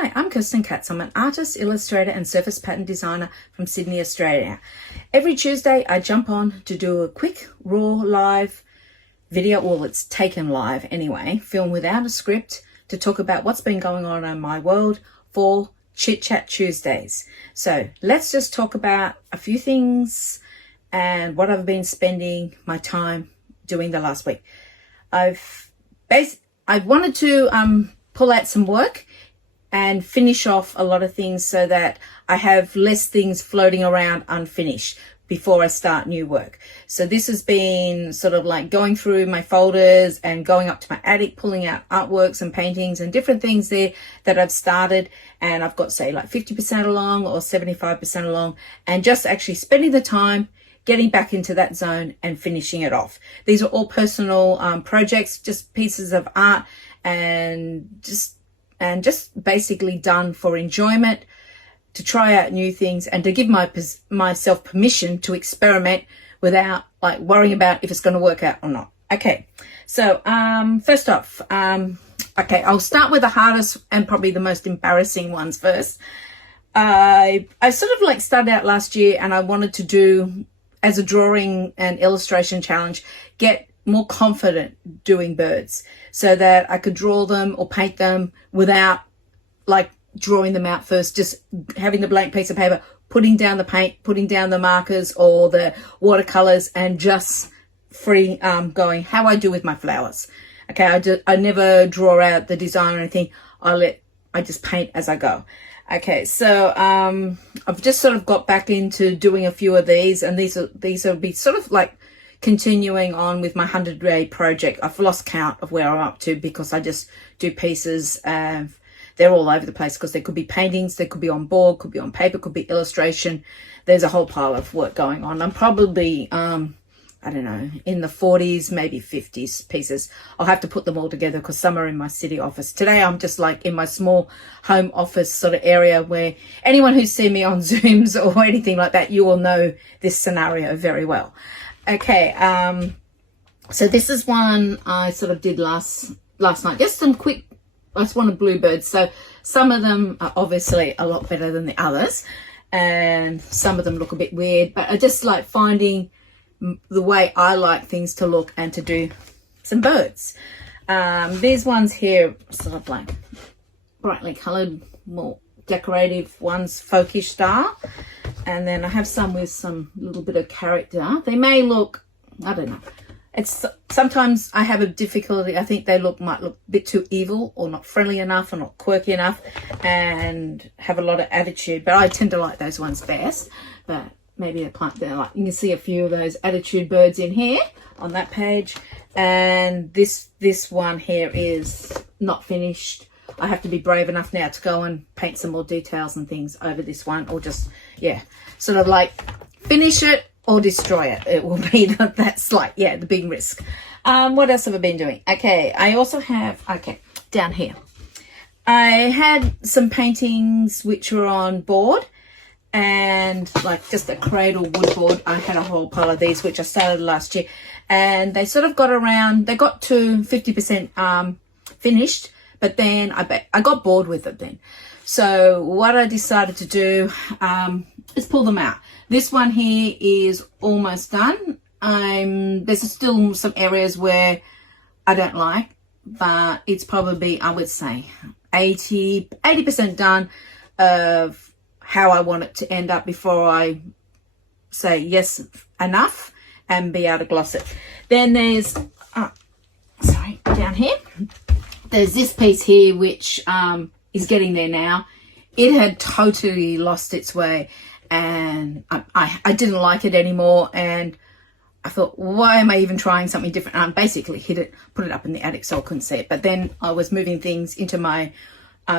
Hi, I'm Kirsten Katz. I'm an artist, illustrator and surface pattern designer from Sydney, Australia. Every Tuesday I jump on to do a quick, raw, live video, well it's taken live anyway, film without a script to talk about what's been going on in my world for Chit Chat Tuesdays. So let's just talk about a few things and what I've been spending my time doing the last week. I wanted to pull out some work and finish off a lot of things so that I have less things floating around unfinished before I start new work. So this has been sort of like going through my folders and going up to my attic, pulling out artworks and paintings and different things there that I've started, and I've got say like 50% along or 75% along, and just actually spending the time getting back into that zone and finishing it off. These are all personal projects, just pieces of art, and just basically done for enjoyment, to try out new things and to give myself permission to experiment without like worrying about if it's going to work out or not. Okay, so first off, okay, I'll start with the hardest and probably the most embarrassing ones first. I sort of like started out last year and I wanted to do, as a drawing and illustration challenge, get more confident doing birds so that I could draw them or paint them without like drawing them out first, just having the blank piece of paper, putting down the paint, putting down the markers or the watercolors, and just free going, how I do with my flowers. Okay, I never draw out the design or anything. I just paint as I go. Okay, so I've just sort of got back into doing a few of these, and these will be sort of like continuing on with my 100-day project. I've lost count of where I'm up to because I just do pieces. They're all over the place because they could be paintings, they could be on board, could be on paper, could be illustration. There's a whole pile of work going on. I'm probably, I don't know, in the 40s, maybe 50s pieces. I'll have to put them all together because some are in my city office. Today I'm just like in my small home office sort of area where anyone who's seen me on Zooms or anything like that, you will know this scenario very well. Okay, so this is one I sort of did last night. Just some quick, I just wanted bluebirds. So some of them are obviously a lot better than the others, and some of them look a bit weird, but I just like finding the way I like things to look and to do some birds. These ones here sort of like brightly colored, more decorative ones, folkish style. And then I have some with some little bit of character. They may look, I don't know. It's sometimes I have a difficulty. I think they might look a bit too evil or not friendly enough or not quirky enough and have a lot of attitude. But I tend to like those ones best. But maybe they're like, you can see a few of those attitude birds in here on that page. And this one here is not finished. I have to be brave enough now to go and paint some more details and things over this one, or just, yeah, sort of like finish it or destroy it. It will be that's like, yeah, the big risk. What else have I been doing? Okay, I also have, okay, down here, I had some paintings which were on board, and like just a cradle wood board. I had a whole pile of these which I started last year, and they sort of got around, they got to 50% finished, but then I got bored with it then. So what I decided to do is pull them out. This one here is almost done. There's still some areas where I don't like, but it's probably, I would say, 80% done of how I want it to end up before I say yes, enough, and be able to gloss it. Then there's, down here, there's this piece here which is getting there now. It had totally lost its way, and I didn't like it anymore, and I thought, why am I even trying something different? And I basically put it up in the attic so I couldn't see it. But then I was moving things into my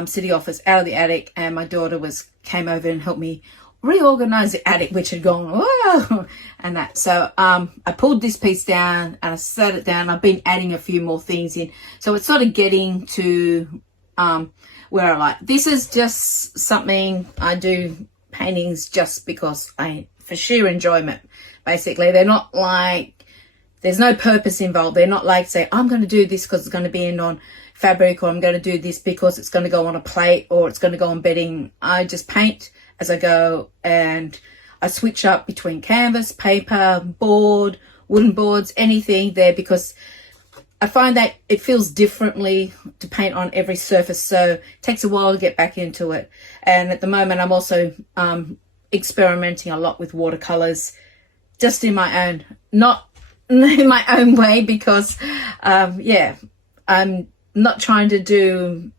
city office out of the attic, and my daughter came over and helped me reorganize the attic, which had gone whoa, and that. So I pulled this piece down and I set it down. I've been adding a few more things in, so it's sort of getting to where I like. This is just something I do, paintings just because for sheer enjoyment. Basically, they're not like, there's no purpose involved. They're not like, say, I'm going to do this because it's going to be in on fabric, or I'm going to do this because it's going to go on a plate or it's going to go on bedding. I just paint as I go, and I switch up between canvas, paper, board, wooden boards, anything there, because I find that it feels differently to paint on every surface, so it takes a while to get back into it. And at the moment I'm also experimenting a lot with watercolors, just in my own, not in my own way, because yeah, I'm not trying to do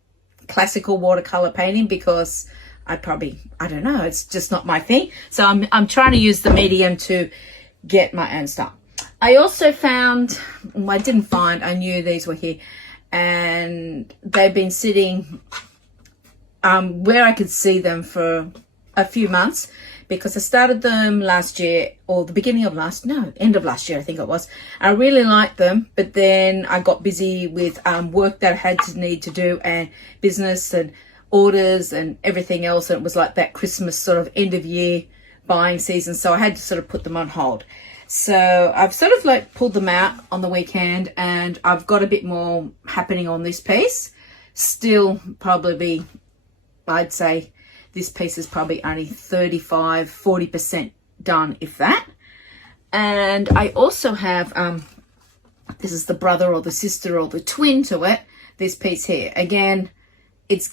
classical watercolor painting because I don't know, it's just not my thing. So I'm trying to use the medium to get my own style. I also found, well, I knew these were here, and they've been sitting where I could see them for a few months, because I started them last year, or the beginning of end of last year, I think it was. I really liked them, but then I got busy with work that I had to need to do, and business and orders and everything else, and it was like that Christmas sort of end of year buying season, so I had to sort of put them on hold. So I've sort of like pulled them out on the weekend, and I've got a bit more happening on this piece. Still probably, I'd say this piece is probably only 35-40% done, if that. And I also have this is the brother or the sister or the twin to it, this piece here. Again, it's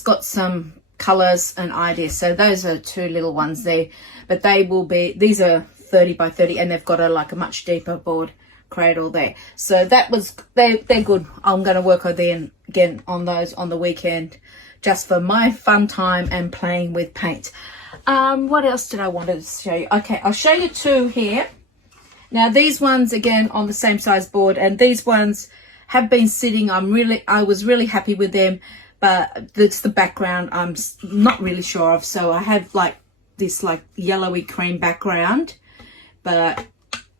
got some colors and ideas, so those are two little ones there, but these are 30 by 30, and they've got a much deeper board cradle there. So they're good. I'm going to work again on those on the weekend, just for my fun time and playing with paint. What else did I want to show you? Okay, I'll show you two here. Now these ones again on the same size board, and these ones have been sitting. I was really happy with them, but it's the background I'm not really sure of. So I have this yellowy cream background, but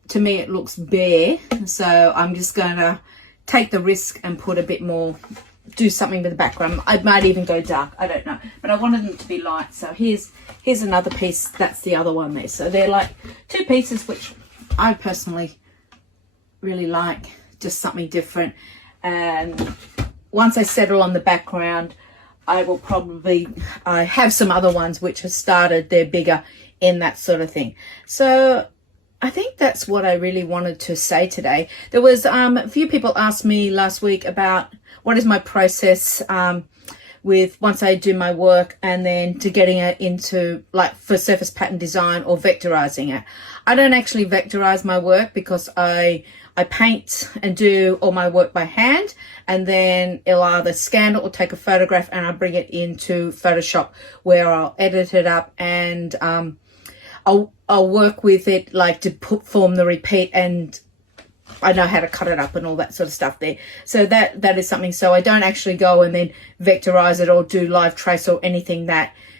to me it looks bare, so I'm just gonna take the risk and put a bit more, do something with the background. I might even go dark, I don't know, but I wanted them to be light. So here's another piece. That's the other one there. So they're like two pieces which I personally really like, just something different. And once I settle on the background, I will I have some other ones which have started, they're bigger in that sort of thing. So I think that's what I really wanted to say today. There was a few people asked me last week about what is my process with once I do my work, and then to getting it into for surface pattern design or vectorizing it. I don't actually vectorize my work because I paint and do all my work by hand, and then it'll either scan it or take a photograph, and I bring it into Photoshop where I'll edit it up, and I'll work with it to form the repeat, and I know how to cut it up and all that sort of stuff there. So that is something. So I don't actually go and then vectorize it or do live trace or anything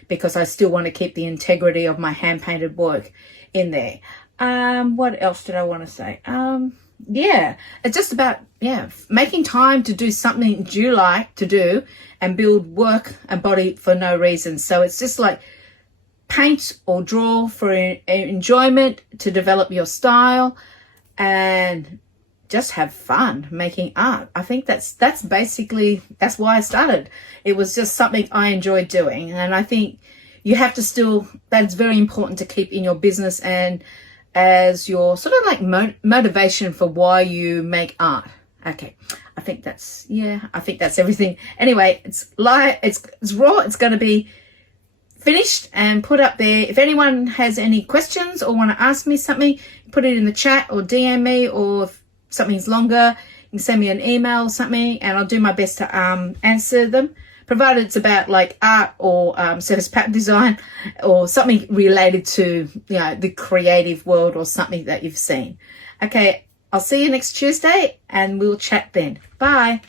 because I still want to keep the integrity of my hand painted work in there. What else did I want to say? Yeah, it's just about making time to do something you like to do and build work and body for no reason. So it's just like paint or draw for enjoyment, to develop your style, and just have fun making art. I think that's basically, that's why I started. It was just something I enjoyed doing, and I think you have to that's very important to keep in your business and as your sort of motivation for why you make art. Okay, I think that's everything. Anyway, it's raw. It's going to be finished and put up there. If anyone has any questions or want to ask me something, put it in the chat or DM me, or if something's longer, you can send me an email or something, and I'll do my best to answer them, provided it's about art or surface pattern design or something related to the creative world or something that you've seen. Okay, I'll see you next Tuesday and we'll chat then. Bye.